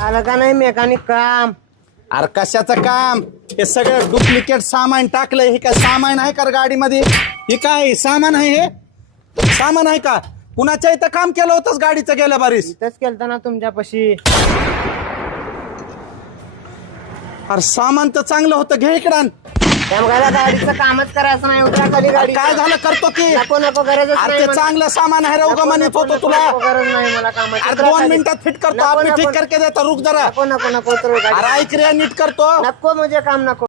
आलं का नाही मेकॅनिक काम? अरे कशाचं काम? हे सगळं डुप्लिकेट सामान टाकलंय. हे काय सामान आहे का रे गाडीमध्ये? हे काय सामान आहे? हे सामान आहे का? कुणाच्या इथं काम केलं होतंस गाडीचं गेल्या बारीस? इथंच केलतं ना तुमच्यापाशी. अरे सामान तर चांगलं होतं, घे इकडं. त्यामुळे गाडीचं कामच करायचं नाही. उद्या खाली गाडी काय झालं करतो की? नको नको गरजच अरे नाही ते मला. चांगलं सामान आहे, रवगा म्हणत नको, होतो नको, तुला. नको, गरज नाही मला कामाची. अरे उतरा 2 खाली. मिनिटात फिट करतो. नको, आपण नको. ठीक करके देतो, रुक जरा. नको नको नको उतरू गाडी. अरे ऐक रे, नीट करतो. नको म्हणजे काम नको.